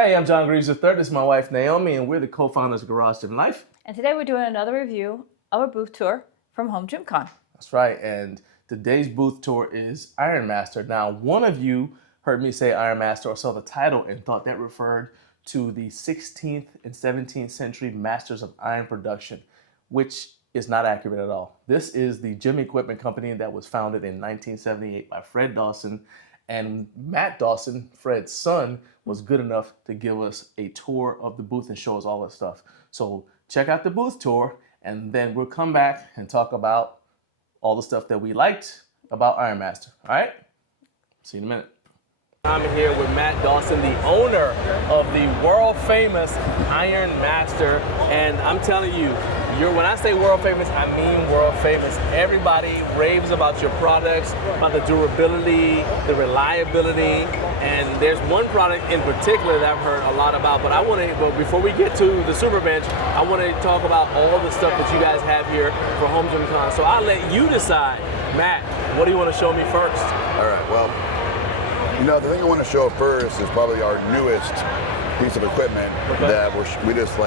Hey, I'm John Greaves III. This is my wife, Naomi, and we're the co-founders of Garage Gym Life. And today we're doing another review of a booth tour from HomeGymCon. That's right, and today's booth tour is Ironmaster. Now, one of you heard me say Ironmaster or saw the title and thought that referred to the 16th and 17th century masters of iron production, which is not accurate at all. This is the gym equipment company that was founded in 1978 by Fred Dawson, and Matt Dawson, Fred's son, was good enough to give us a tour of the booth and show us all that stuff. So check out the booth tour, and then we'll come back and talk about all the stuff that we liked about Ironmaster. All right? See you in a minute. I'm here with Matt Dawson, the owner of the world famous Ironmaster, and I'm telling you, when I say world famous, I mean world famous. Everybody raves about your products, about the durability, the reliability, and there's one product in particular that I've heard a lot about, but before we get to the Super Bench, I want to talk about all the stuff that you guys have here for HomeGymCon. So I'll let you decide. Matt, what do you want to show me first? All right, well, the thing I want to show first is probably our newest piece of equipment that we just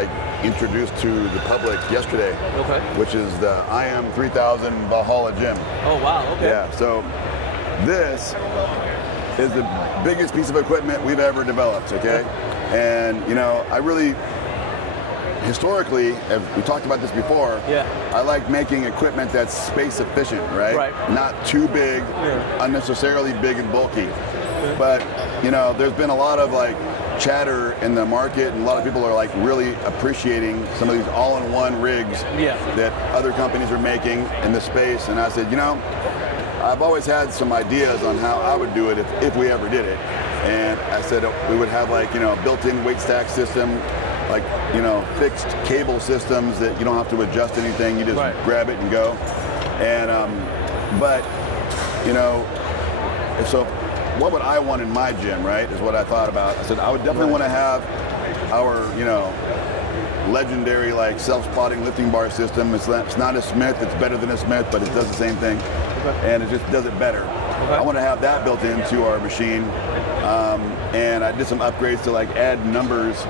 introduced to the public yesterday, which is the IM 3000 Valhalla Gym. Oh wow, okay. Yeah, so this is the biggest piece of equipment we've ever developed, okay? And I really, historically, we talked about this before, I like making equipment that's space efficient, right? Not too big, unnecessarily big and bulky. But, there's been a lot of chatter in the market, and a lot of people are really appreciating some of these all-in-one rigs that other companies are making in the space. And I said, I've always had some ideas on how I would do it if we ever did it. And I said we would have built-in weight stack system, fixed cable systems that you don't have to adjust anything, you just grab it and go. And so what would I want in my gym, right, is what I thought about. I said I would definitely want to have our, legendary self-spotting lifting bar system. It's not a Smith, it's better than a Smith, but it does the same thing, and it just does it better. I want to have that built into our machine, and I did some upgrades to add numbers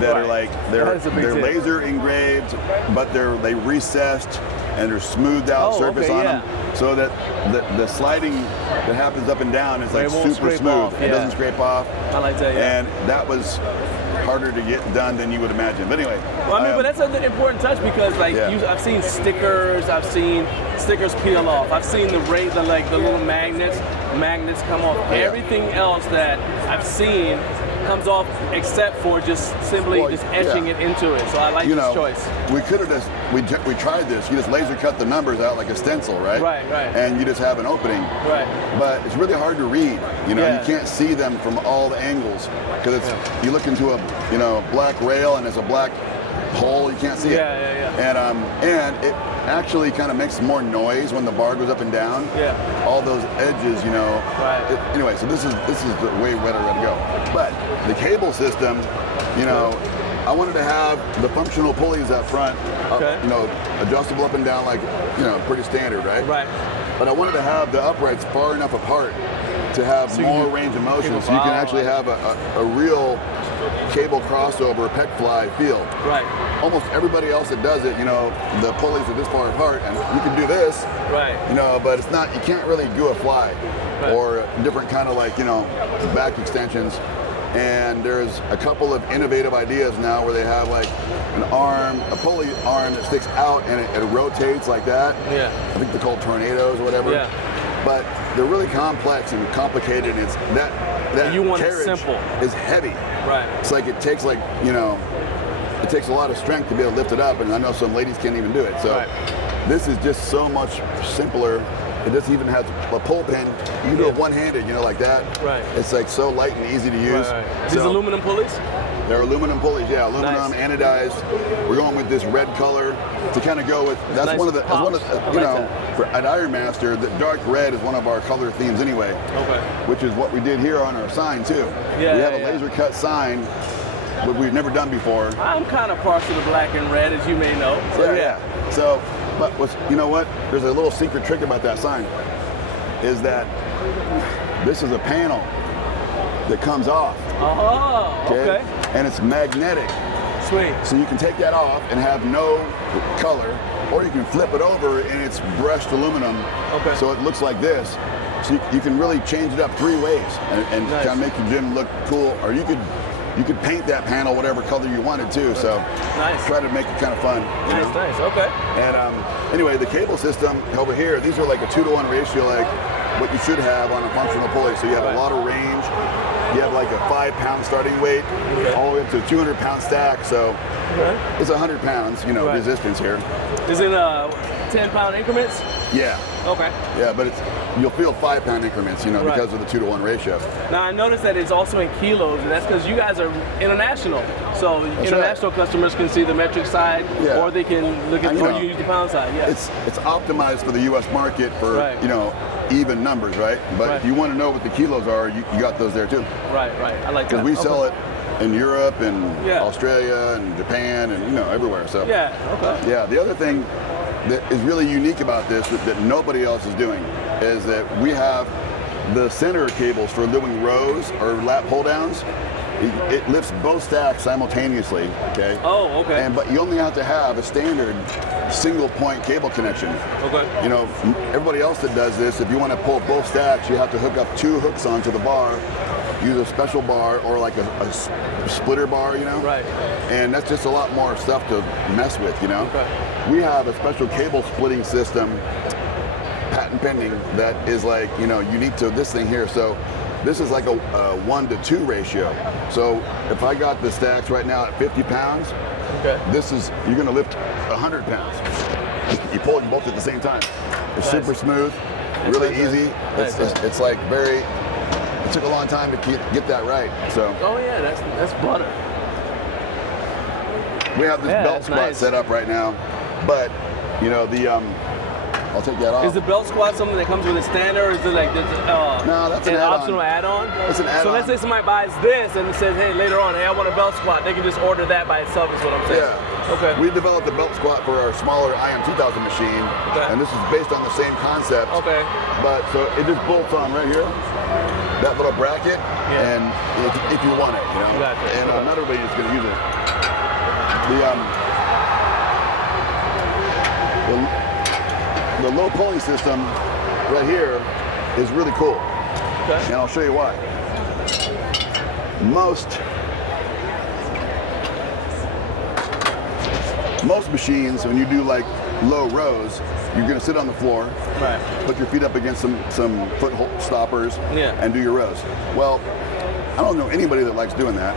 that are they're laser engraved, but they recessed and there's smoothed out surface on them, so that the sliding that happens up and down is super smooth. It doesn't scrape off. I like that. Yeah. And that was harder to get done than you would imagine. But anyway. Well, but that's an important touch because I've seen stickers, peel off. I've seen the little magnets come off. Yeah. Everything else that I've seen comes off except for just simply etching it into it. So I like this choice. We could have we tried this. You just laser cut the numbers out like a stencil, right? Right. And you just have an opening. Right. But it's really hard to read. You can't see them from all the angles because you look into a black rail and there's a black hole. You can't see it. Yeah. And it actually kind of makes more noise when the bar goes up and down. Yeah. All those edges, Right. Anyway, so this is the way better way to go. But the cable system, I wanted to have the functional pulleys up front, adjustable up and down, pretty standard, right? Right. But I wanted to have the uprights far enough apart to have more range of motion, so you can actually have a real cable crossover pec fly feel. Right. Almost everybody else that does it, the pulleys are this far apart, and you can do this. Right. But it's not. You can't really do a fly or different kind of back extensions. And there's a couple of innovative ideas now where they have a pulley arm that sticks out and it rotates like that. Yeah. I think they're called tornadoes or whatever. Yeah. But they're really complex and complicated. It's that you want it carriage simple. Is heavy. Right. It's it takes it takes a lot of strength to be able to lift it up, and I know some ladies can't even do it. So this is just so much simpler. It doesn't even have a pull pin. You can do it one-handed, like that. Right. It's so light and easy to use. Right. These aluminum pulleys? They're aluminum pulleys, aluminum anodized. We're going with this red color to kind of go with. That's nice one of the. At Ironmaster, the dark red is one of our color themes anyway. Okay. Which is what we did here on our sign too. We have a laser cut sign, what we've never done before. I'm kind of partial to black and red, as you may know. So, So, but you know what? There's a little secret trick about that sign, is that this is a panel that comes off. Oh, okay. And it's magnetic. Sweet. So you can take that off and have no color, or you can flip it over and it's brushed aluminum. Okay. So it looks like this. So you can really change it up 3 ways and Nice. kind of make your gym look cool. Or you could paint that panel whatever color you wanted to. So Nice. try to make it kind of fun. you know? Nice. Okay. And anyway, the cable system over here, these are like a 2-to-1 ratio, like what you should have on a functional pulley. So you have a lot of range. You have like a 5-pound starting weight, all the way up to a 200-pound stack. So it's 100 pounds, Right. resistance here. Is it 10-pound increments? Yeah. Okay. Yeah, but you'll feel 5-pound increments, Right. because of the 2-to-1 ratio. Now I noticed that it's also in kilos, and that's because you guys are international. So international customers can see the metric side, Yeah. or they can look at, And, or you use the pound side. Yeah. It's optimized for the U.S. market for Right. even numbers, right? But Right. if you want to know what the kilos are, you got those there too. Right. I like that. Because we sell it in Europe and Yeah. Australia and Japan and everywhere. So Yeah. Okay. yeah, the other thing that is really unique about this that nobody else is doing is that we have the center cables for doing rows or lat pull downs. It lifts both stacks simultaneously, okay? Oh, okay. But you only have to have a standard single point cable connection. Okay. Everybody else that does this, if you want to pull both stacks, you have to hook up 2 hooks onto the bar, use a special bar or like a splitter bar, Right. And that's just a lot more stuff to mess with, Okay. We have a special cable splitting system, patent pending, that is like, unique to this thing here. So this is like a 1-to-2 ratio. So if I got the stacks right now at 50 pounds, Okay. you're gonna lift 100 pounds. You pull them both at the same time. It's Nice. super smooth, really nice. easy. Nice. It's like it took a long time to get that right. So Oh yeah, that's butter. we have this Yeah, belt that's squat nice. set up right now, but I'll take that off. Is the belt squat something that comes with a standard, or is it like No, that's an add-on. optional add-on? It's an So add-on. let's say somebody buys this and says, hey, later on, hey, I want a belt squat. They can just order that by itself, is what I'm saying. Yeah. Okay. We developed the belt squat for our smaller IM 2000 machine, Okay. and this is based on the same concept. Okay. But so it just bolts on right here, that little bracket, Yeah. and if you want it, Gotcha. And Okay. not everybody is going to use it. The low pulling system right here is really cool, Okay. and I'll show you why. Most machines, when you do like low rows, you're going to sit on the floor, Right. put your feet up against some foot stoppers, Yeah. and do your rows. Well, I don't know anybody that likes doing that.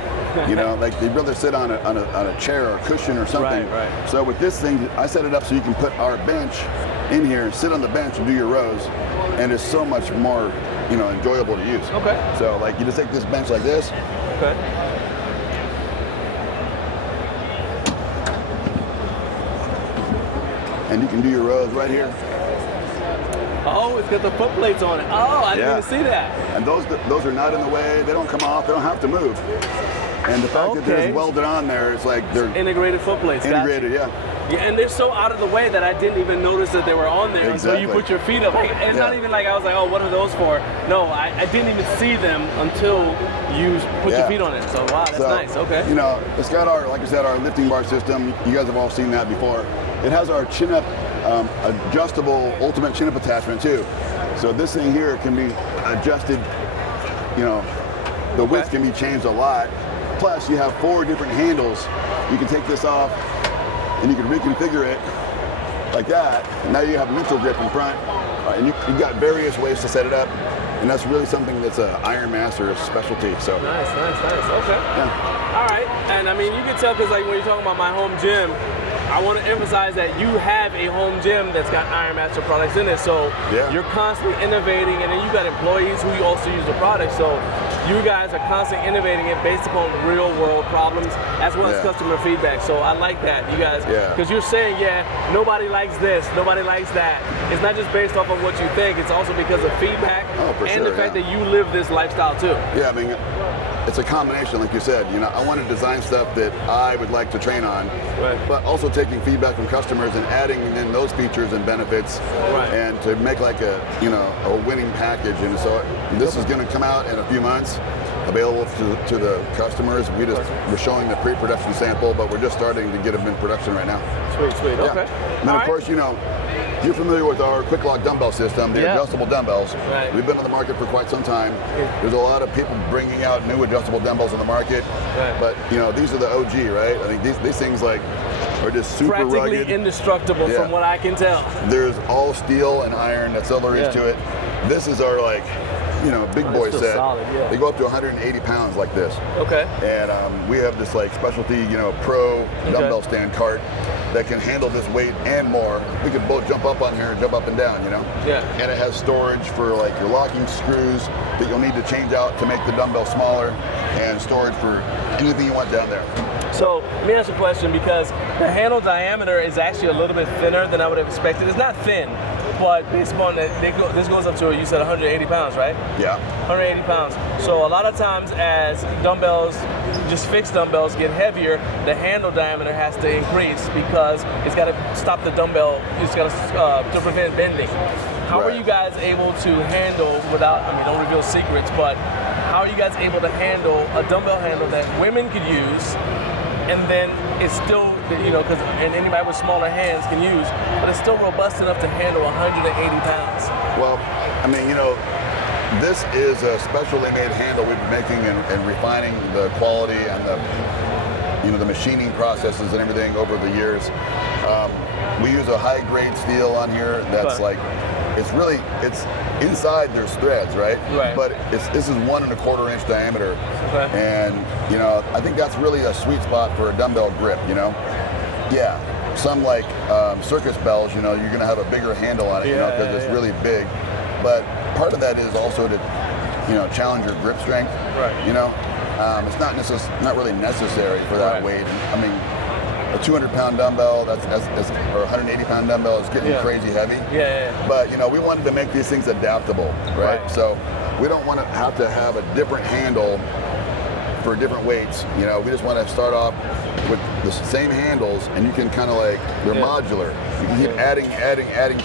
Like they'd rather sit on a chair or a cushion or something. Right. So with this thing, I set it up so you can put our bench in here, sit on the bench and do your rows, and it's so much more, enjoyable to use. Okay. So like you just take this bench like this, Okay. and you can do your rows right here. Oh, it's got the foot plates on it. Oh, I didn't Yeah. even see that. And those are not in the way. They don't come off. They don't have to move. And the fact that Okay. they're welded on there, it's like they're Integrated foot plates. Gotcha. integrated. Yeah. Yeah, and they're so out of the way that I didn't even notice that they were on there until you Exactly. put your feet up. And it's not Yeah. even like I was like, oh, what are those for? No, I didn't even see them until you put your Yeah. feet on it. So wow, that's So, nice. Okay. It's got like I said, our lifting bar system. You guys have all seen that before. It has our chin-up, adjustable ultimate chin-up attachment too. So this thing here can be adjusted, the width can be changed a lot. Plus you have 4 different handles. You can take this off and you can reconfigure it like that. Now you have neutral grip in front, and you've got various ways to set it up. And that's really something that's a Ironmaster specialty. So Nice. Okay. yeah. All right. And I mean, you can tell because like when you're talking about my home gym, I want to emphasize that you have a home gym that's got Ironmaster products in it. So Yeah. you're constantly innovating, and then you got employees who also use the product. So you guys are constantly innovating it based upon real world problems as well as Yeah. customer feedback. So I like that, you guys, Yeah. because you're saying, yeah, nobody likes this, nobody likes that. It's not just based off of what you think, it's also because of feedback for and sure, the fact yeah. that you live this lifestyle too. Yeah, I mean, it's a combination, like you said. I want to design stuff that I would like to train on, Right. but also taking feedback from customers and adding in those features and benefits, Right. and to make like a winning package. And so this is going to come out in a few months, available to the customers. We're showing the pre-production sample, but we're just starting to get them in production right now. Sweet. Yeah. Okay. And then, of course, you're familiar with our quick lock dumbbell system, the adjustable dumbbells. Right. We've been on the market for quite some time. There's a lot of people bringing out new adjustable dumbbells on the market, but these are the OG, right? I think these things are just super practically rugged, indestructible from what I can tell. There's all steel and iron. That's all there is to it. This is our big boy set. Solid, yeah. They go up to 180 pounds like this. Okay. And we have this specialty, pro dumbbell stand cart that can handle this weight and more. We could both jump up on here and jump up and down, Yeah. And it has storage for your locking screws that you'll need to change out to make the dumbbell smaller, and storage for anything you want down there. So let me ask you a question, because the handle diameter is actually a little bit thinner than I would have expected. It's not thin, but based upon that, this goes up to, you said 180 pounds, right? Yeah. 180 pounds. So a lot of times as dumbbells, just fixed dumbbells, get heavier, the handle diameter has to increase because it's got to stop the dumbbell, it's got to prevent bending. How are you guys able to handle, don't reveal secrets, but how are you guys able to handle a dumbbell handle that women could use, and then it's still, and anybody with smaller hands can use, but it's still robust enough to handle 180 pounds? Well, this is a specially made handle we've been making and refining the quality and the machining processes and everything over the years. We use a high grade steel on here that's it's inside there's threads, right? Right. But this is 1 1/4 inch diameter. Okay. And I think that's really a sweet spot for a dumbbell grip, Yeah. Some circus bells, you're gonna have a bigger handle on it, because it's really big. But part of that is also to, challenge your grip strength. Right. It's not really necessary for that weight. A 200-pound dumbbell, or 180-pound dumbbell is getting crazy heavy. Yeah. But we wanted to make these things adaptable, right? So we don't want to have a different handle for different weights. We just want to start off with the same handles, and you can kind of they're modular. You can keep adding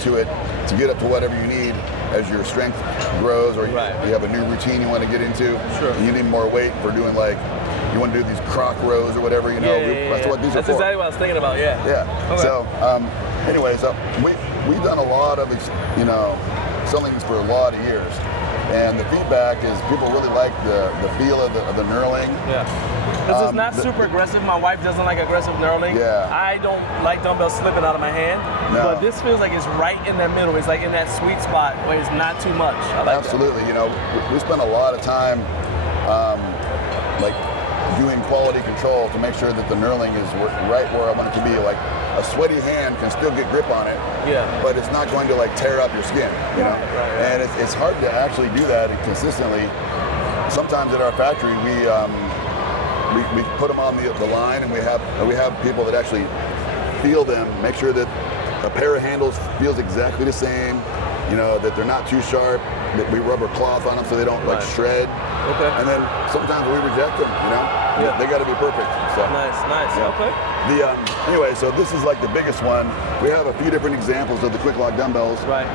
to it to get up to whatever you need as your strength grows, or you have a new routine you want to get into. Sure. And you need more weight for doing you want to do these croc rows or whatever, that's what these are for. That's exactly what I was thinking about, yeah. Yeah. Okay. So, we've done a lot of, selling these for a lot of years. And the feedback is people really like the feel of the knurling. Yeah. Because it's not super aggressive. My wife doesn't like aggressive knurling. Yeah. I don't like dumbbells slipping out of my hand. No. But this feels like it's right in that middle. It's in that sweet spot where it's not too much. I like Absolutely. We spend a lot of time doing quality control to make sure that the knurling is right where I want it to be. A sweaty hand can still get grip on it, but it's not going to tear up your skin, Right. And it's hard to actually do that consistently. Sometimes at our factory, we put them on the line, and we have people that actually feel them, make sure that a pair of handles feels exactly the same, that they're not too sharp, that we rubber cloth on them so they don't shred. Okay. And then sometimes we reject them, they got to be perfect. So. Nice. Yeah. Okay. Anyway, so this is the biggest one. We have a few different examples of the quick lock dumbbells. Right.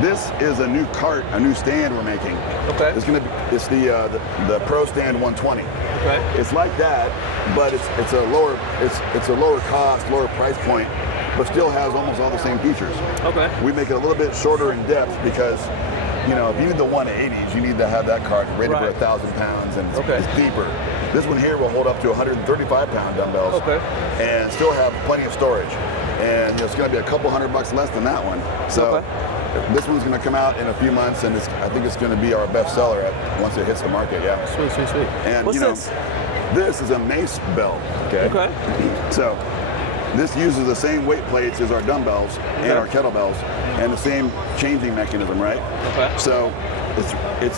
This is a new cart, a new stand we're making. Okay. It's the Pro Stand 120. Okay. It's like that, but it's a lower cost, lower price point, but still has almost all the same features. Okay. We make it a little bit shorter in depth because, if you need the 180s, you need to have that cart rated for 1,000 pounds, and it's deeper. This one here will hold up to 135-pound dumbbells, and still have plenty of storage. And it's going to be a couple $100 less than that one. So this one's going to come out in a few months, and I think it's going to be our best seller once it hits the market. Yeah. Sweet. And What's this? This is a mace belt. Okay. So this uses the same weight plates as our dumbbells and our kettlebells, and the same changing mechanism, right? Okay. So it's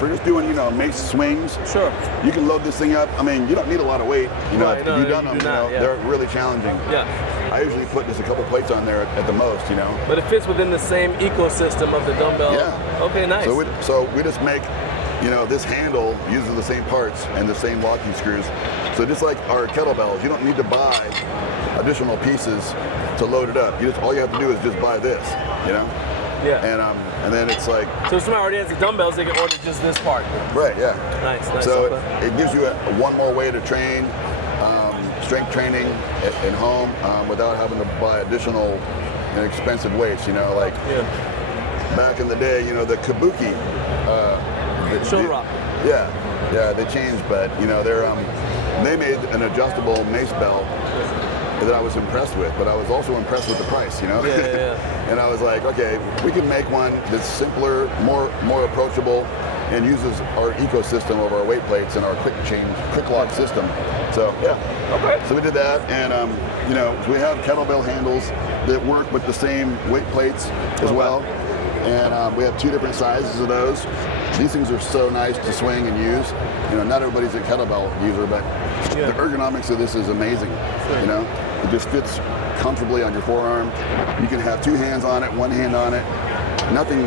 for just doing mace swings. Sure. You can load this thing up. You don't need a lot of weight. If you've done them, they're really challenging. Yeah. I usually put just a couple plates on there at the most, But it fits within the same ecosystem of the dumbbell. Yeah. Okay, nice. So we just make, this handle uses the same parts and the same locking screws. So just like our kettlebells, you don't need to buy additional pieces to load it up. All you have to do is just buy this, And then it's like, So if somebody already has the dumbbells, they can order just this part. right, yeah. Nice. So Okay. it gives you one more way to train, strength training at home without having to buy additional expensive weights. Like back in the day, the kabuki. Shoulder rock. Yeah, they changed, but they made an adjustable mace belt that I was impressed with, but I was also impressed with the price, Yeah. And I was like, okay, we can make one that's simpler, more approachable, and uses our ecosystem of our weight plates and our quick lock system. So yeah, Okay. so we did that, and we have kettlebell handles that work with the same weight plates as well, and we have 2 different sizes of those. These things are so nice to swing and use. Not everybody's a kettlebell user, but the ergonomics of this is amazing. It just fits comfortably on your forearm. You can have 2 hands on it, 1 hand on it. Nothing.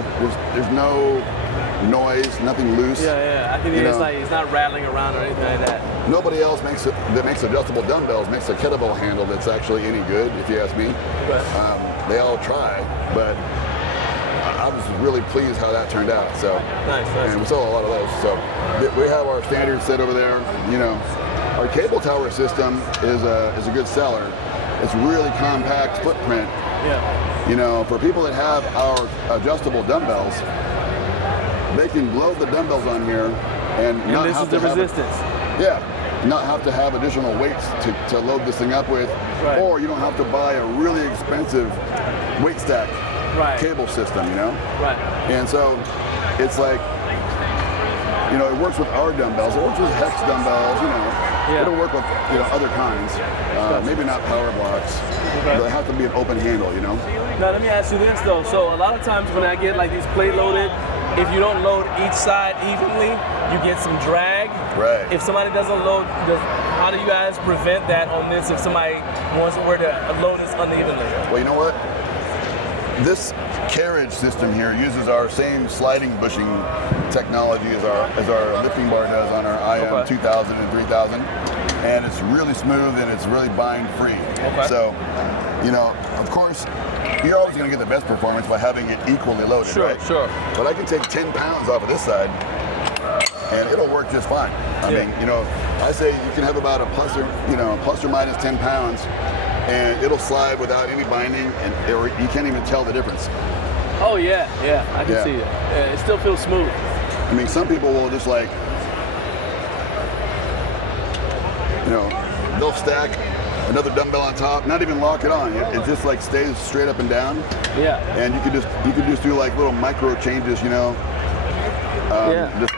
There's no noise, nothing loose. Yeah. I think it's not rattling around or anything like that. Nobody else makes adjustable dumbbells makes a kettlebell handle that's actually any good, if you ask me. They all try, but I was really pleased how that turned out. So Nice. and we sell a lot of those. So we have our standard set over there. Our cable tower system is a good seller. It's really compact footprint. Yeah. For people that have our adjustable dumbbells, they can load the dumbbells on here and not this have is to the have resistance. not have to have additional weights to load this thing up with, Right. or you don't have to buy a really expensive weight stack cable system. Right. And so it's like, it works with our dumbbells. It works with hex dumbbells. It'll work with other kinds. Maybe not power blocks. But they have to be an open handle. Now let me ask you this though. So a lot of times when I get like these plate loaded, if you don't load each side evenly, you get some drag. Right. If somebody doesn't load, how do you guys prevent that on this if somebody were to load this unevenly? Well, you know what? This carriage system here uses our same sliding bushing technology as our lifting bar does on our IM 2000 and 3000, and it's really smooth and it's really bind free. Okay. So, of course, you're always going to get the best performance by having it equally loaded, right? Sure. But I can take 10 pounds off of this side, and it'll work just fine. I mean, I say you can have about a plus or minus 10 pounds, and it'll slide without any binding, or you can't even tell the difference. Oh yeah, I can see it. Yeah, it still feels smooth. I mean, some people will just they'll stack another dumbbell on top, not even lock it on. It just stays straight up and down. Yeah. And you can just do little micro changes, just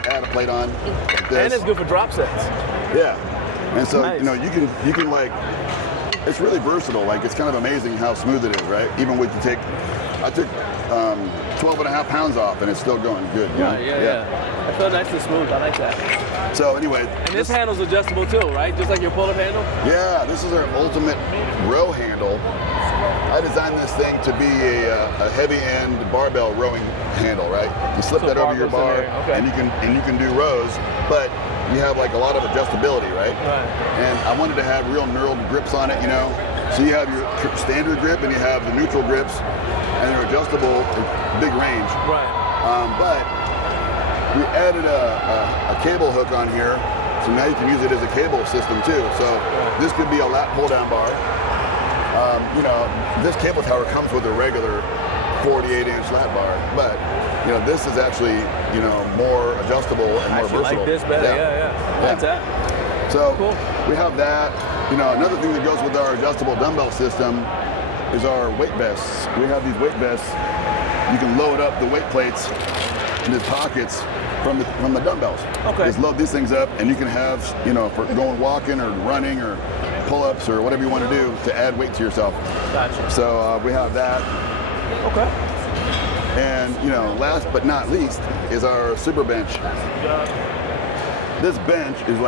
add a plate on like this. And it's good for drop sets. Yeah. And so, Nice. you can it's really versatile. It's kind of amazing how smooth it is, right? Even when I took 12 and a half pounds off and it's still going good. Yeah. It feels nice and smooth. I like that. So anyway. And this handle's adjustable too, right? Just like your pull-up handle? Yeah, this is our ultimate row handle. I designed this thing to be a heavy end barbell rowing handle, right? You slip that over your bar, and you can do rows, but you have a lot of adjustability, right? And I wanted to have real knurled grips on it, So you have your standard grip and you have the neutral grips, and they're adjustable, big range. Right. But we added a cable hook on here, so now you can use it as a cable system too. So this could be a lat pull down bar. This cable tower comes with a regular 48-inch lat bar, but this is actually more adjustable and more versatile. I like this better. Yeah. That's that. So Cool. we have that. Another thing that goes with our adjustable dumbbell system is our weight vests. We have these weight vests. You can load up the weight plates in the pockets from the dumbbells. Okay. Just load these things up, and you can have for going walking or running or pull-ups or whatever you want to do to add weight to yourself. Gotcha. So we have that. Okay. And last but not least is our super bench. This bench is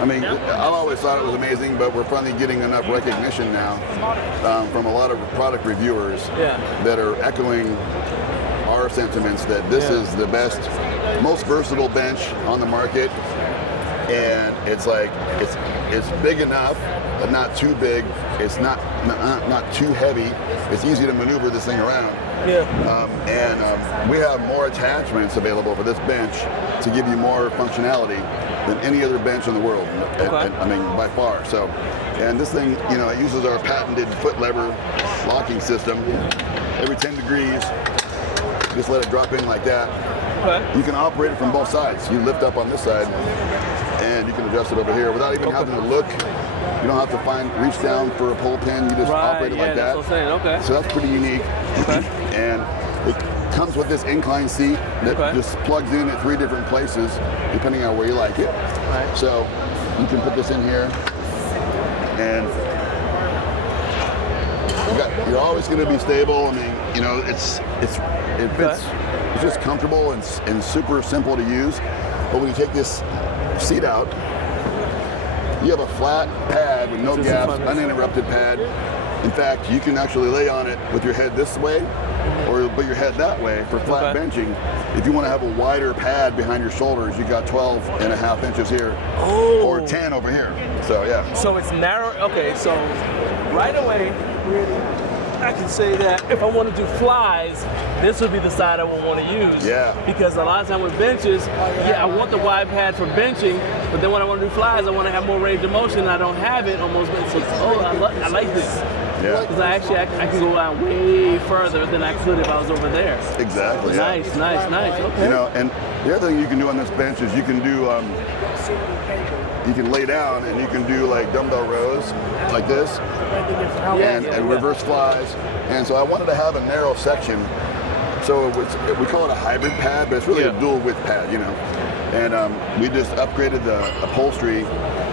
I've always thought it was amazing, but we're finally getting enough recognition now from a lot of product reviewers that are echoing our sentiments that this is the best, most versatile bench on the market, and it's big enough, but not too big. It's not too heavy. It's easy to maneuver this thing around. And we have more attachments available for this bench to give you more functionality than any other bench in the world. I mean, by far. So, and this thing, you know, it uses our patented foot lever locking system. Every 10 degrees, just let it drop in like that. You can operate it from both sides. You lift up on this side, and you can adjust it over here without even having to look. You don't have to reach down for a pull pin. You just operate it like that. That's what I'm saying. So that's pretty unique. And it comes with this incline seat that just plugs in at 3 different places, depending on where you like it. So you can put this in here, and you're always going to be stable. I mean, you know, it fits. It's just comfortable and super simple to use. But when you take this seat out, you have a flat pad with no gaps, uninterrupted pad. In fact, you can actually lay on it with your head this way, or put your head that way for flat benching. If you want to have a wider pad behind your shoulders, you got 12.5 inches here, or 10 over here. So yeah. So it's narrow. Okay, so right away, I can say that if I want to do flies, this would be the side I would want to use. Yeah. Because a lot of time with benches, I want the wide pad for benching, but then when I want to do flies, I want to have more range of motion, and I don't have it almost. So, I like this. Yeah. Because I can go out way further than I could if I was over there. Exactly. Nice. Okay. You know, and the other thing you can do on this bench is you can do, you can lay down and you can do like dumbbell rows like this, and reverse flies. And so I wanted to have a narrow section. So we call it a hybrid pad, but it's really a dual width pad, you know. And we just upgraded the upholstery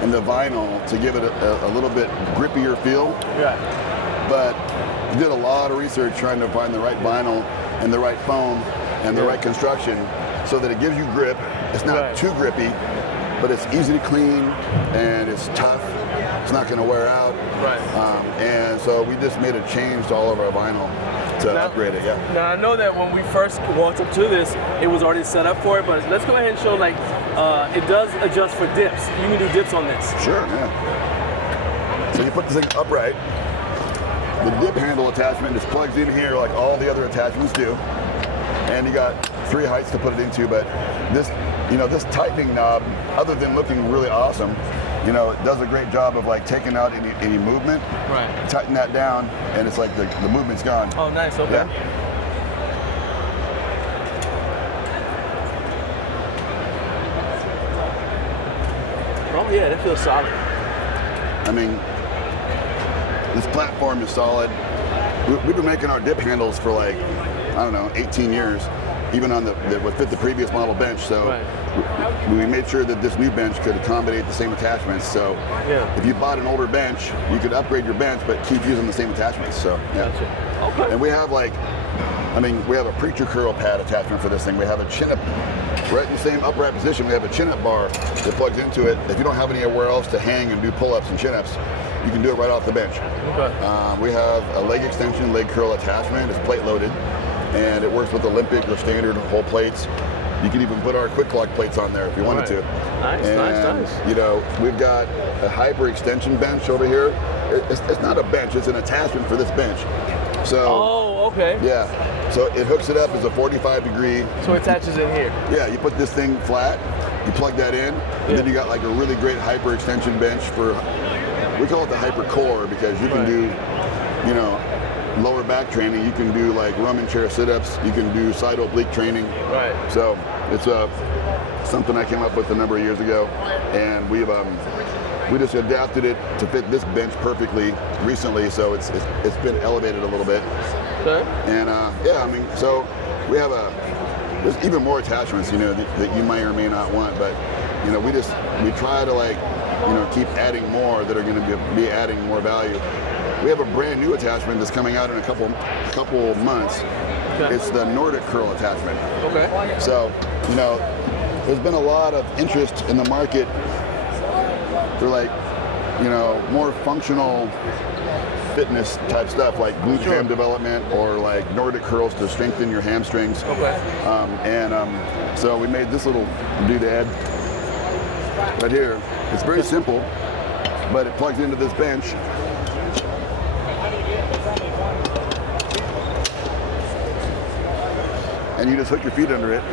and the vinyl to give it a little bit grippier feel. But we did a lot of research trying to find the right vinyl and the right foam and the right construction so that it gives you grip. It's not too grippy, but it's easy to clean and it's tough. It's not going to wear out. And so we just made a change to all of our vinyl to upgrade it. Now I know that when we first walked up to this, it was already set up for it, but let's go ahead and show like it does adjust for dips. You can do dips on this. Sure, yeah. So you put this thing upright. The dip handle attachment just plugs in here like all the other attachments do. And you got 3 heights to put it into, but this, you know, this tightening knob, other than looking really awesome, you know, it does a great job of like taking out any movement. Tighten that down, and it's like the movement's gone. Oh, nice. Okay. Yeah. Oh yeah, that feels solid. I mean, this platform is solid. We've been making our dip handles for like, I don't know, 18 years, even on that would fit the previous model bench. So we made sure that this new bench could accommodate the same attachments. So if you bought an older bench, you could upgrade your bench, but keep using the same attachments. So Okay. And we have like, I mean, we have a preacher curl pad attachment for this thing. We have a chin-up, right in the same upright position. We have a chin-up bar that plugs into it. If you don't have anywhere else to hang and do pull-ups and chin-ups, you can do it right off the bench. We have a leg extension, leg curl attachment. It's plate loaded, and it works with Olympic or standard whole plates. You can even put our quick lock plates on there if you wanted to. Nice. You know, we've got a hyper extension bench over here. It's not a bench, it's an attachment for this bench. So, yeah. So it hooks it up as a 45-degree. So it attaches in here. Yeah, you put this thing flat, you plug that in, and then you got like a really great hyper extension bench for, we call it the hyper core, because you can do, you know, lower back training. You can do like Roman chair sit-ups. You can do side oblique training. So it's something I came up with a number of years ago, and we just adapted it to fit this bench perfectly recently. So it's been elevated a little bit. And yeah, I mean, so we have there's even more attachments, you know, that you may or may not want, but you know, we try to like, you know, keep adding more that are going to be adding more value. We have a brand new attachment that's coming out in a couple months. It's the Nordic curl attachment. So, you know, there's been a lot of interest in the market for like, you know, more functional fitness type stuff like glute ham development or like Nordic curls to strengthen your hamstrings. So we made this little doodad right here. It's very simple, but it plugs into this bench. and you just hook your feet under it,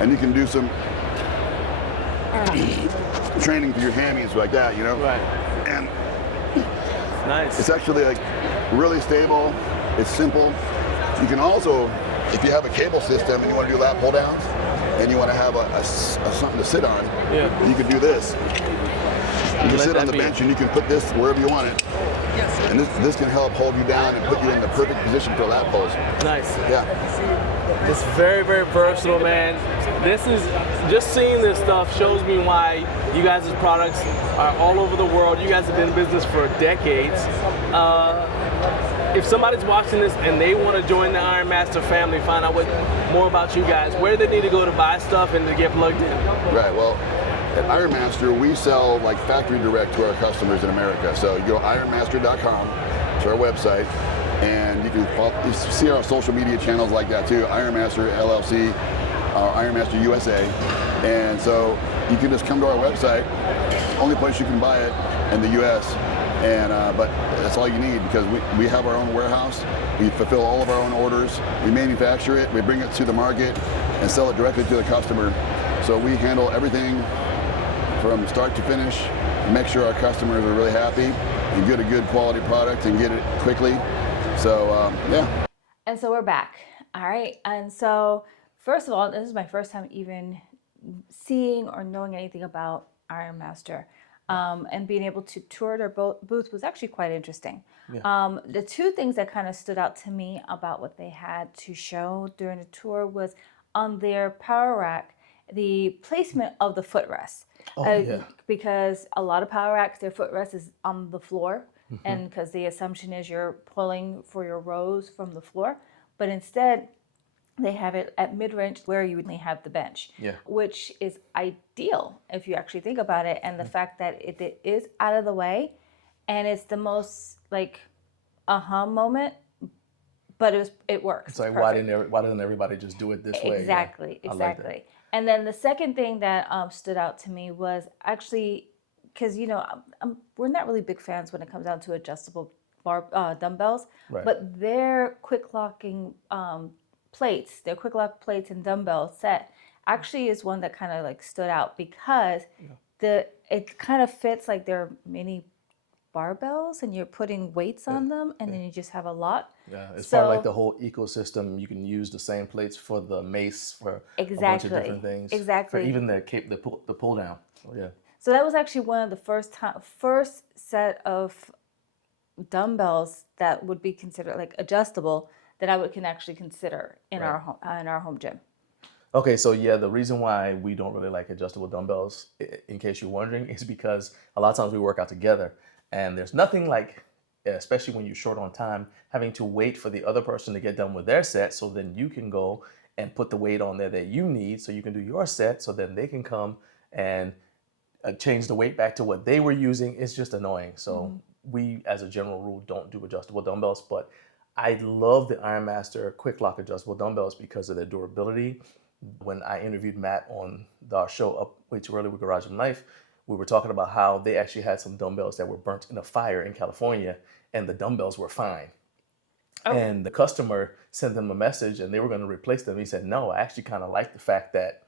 and you can do some training for your hammies like that, you know? Right. And Nice. it's actually like really stable. It's simple. You can also, if you have a cable system and you want to do lat pull downs, and you want to have a something to sit on, Yeah. you can do this. You can Let sit that on the be. bench and you can put this wherever you want it. And this can help hold you down and put you in the perfect position for lat pulls. Nice. Yeah. It's very, very versatile, man. This is, just seeing this stuff shows me why you guys' products are all over the world. You guys have been in business for decades. If somebody's watching this and they want to join the Ironmaster family, find out more about you guys, where do they need to go to buy stuff and to get plugged in? Right. Well, at Ironmaster, we sell like factory direct to our customers in America. So you go ironmaster.com, to our website, and you can you see our social media channels like that too, Ironmaster LLC, Ironmaster USA. And so you can just come to our website, only place you can buy it in the US. And but that's all you need, because we have our own warehouse. We fulfill all of our own orders. We manufacture it. We bring it to the market and sell it directly to the customer. So we handle everything from start to finish, make sure our customers are really happy and get a good quality product and get it quickly. So yeah. And so we're back. All right. And so first of all, this is my first time even seeing or knowing anything about Ironmaster. And being able to tour their booth was actually quite interesting. Yeah. The two things that kind of stood out to me about what they had to show during the tour was on their power rack, the placement of the footrest. Yeah. Because a lot of power racks, their footrest is on the floor, and because the assumption is you're pulling for your rows from the floor, but instead they have it at mid-range where you would have the bench, Yeah. which is ideal if you actually think about it. And the fact that it is out of the way, and it's the most like moment, but it works. It's like, perfect. why didn't everybody just do it this way? Exactly, Yeah, I like that. exactly. And then the second thing that stood out to me was actually, because we're not really big fans when it comes down to adjustable dumbbells, Right. but their quick locking plates, their quick lock plates and dumbbell set actually is one that kind of like stood out, because it kind of fits like their mini barbells, and you're putting weights on them, and then you just have a lot. Yeah, it's part of like the whole ecosystem. You can use the same plates for the mace, for a bunch of different things. Exactly. For even the pull down. So yeah. So that was actually one of the first set of dumbbells that would be considered like adjustable that I can actually consider in our home gym. Okay, so yeah, the reason why we don't really like adjustable dumbbells, in case you're wondering, is because a lot of times we work out together, and there's nothing like, especially when you're short on time, having to wait for the other person to get done with their set, so then you can go and put the weight on there that you need, so you can do your set, so then they can come and change the weight back to what they were using. It's just annoying. So we, as a general rule, don't do adjustable dumbbells, but I love the Ironmaster Quick Lock adjustable dumbbells because of their durability. When I interviewed Matt on our show Up Way Too Early with Garage and Life, we were talking about how they actually had some dumbbells that were burnt in a fire in California, and the dumbbells were fine. Oh. And the customer sent them a message, and they were going to replace them. He said, "No, I actually kind of like the fact that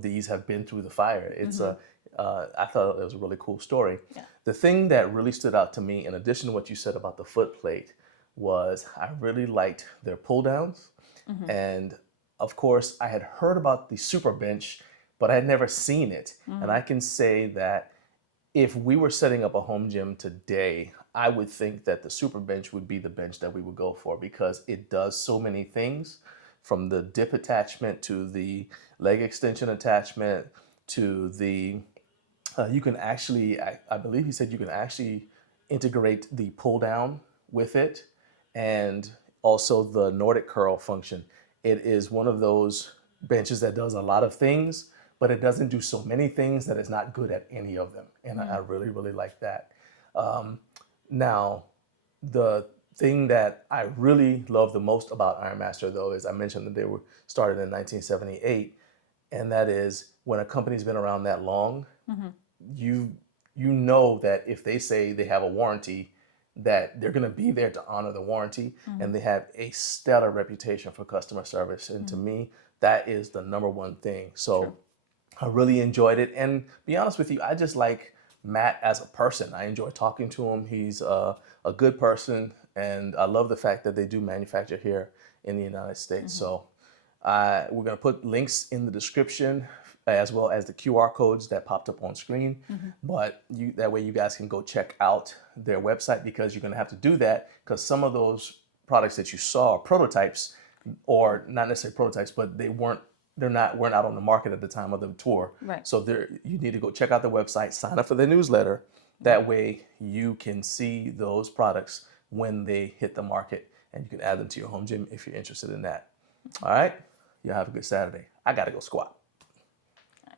these have been through the fire." It's I thought it was a really cool story. Yeah. The thing that really stood out to me, in addition to what you said about the foot plate, was I really liked their pull downs, and of course, I had heard about the super bench, but I had never seen it. And I can say that if we were setting up a home gym today, I would think that the super bench would be the bench that we would go for, because it does so many things, from the dip attachment to the leg extension attachment to the, you can actually, I believe he said you can actually integrate the pull down with it, and also the Nordic curl function. It is one of those benches that does a lot of things, but it doesn't do so many things that it's not good at any of them. And I really, really like that. Now, the thing that I really love the most about Ironmaster, though, is I mentioned that they were started in 1978. And that is, when a company's been around that long, you know that if they say they have a warranty, that they're going to be there to honor the warranty, and they have a stellar reputation for customer service. And to me, that is the number one thing. So I really enjoyed it. And be honest with you, I just like Matt as a person. I enjoy talking to him. He's a good person. And I love the fact that they do manufacture here in the United States. So we're going to put links in the description as well as the QR codes that popped up on screen. But that way you guys can go check out their website, because you're going to have to do that because some of those products that you saw are prototypes, or not necessarily prototypes, but weren't out on the market at the time of the tour. Right. So you need to go check out the website, sign up for the newsletter. That way you can see those products when they hit the market, and you can add them to your home gym if you're interested in that. All right. You have a good Saturday. I got to go squat.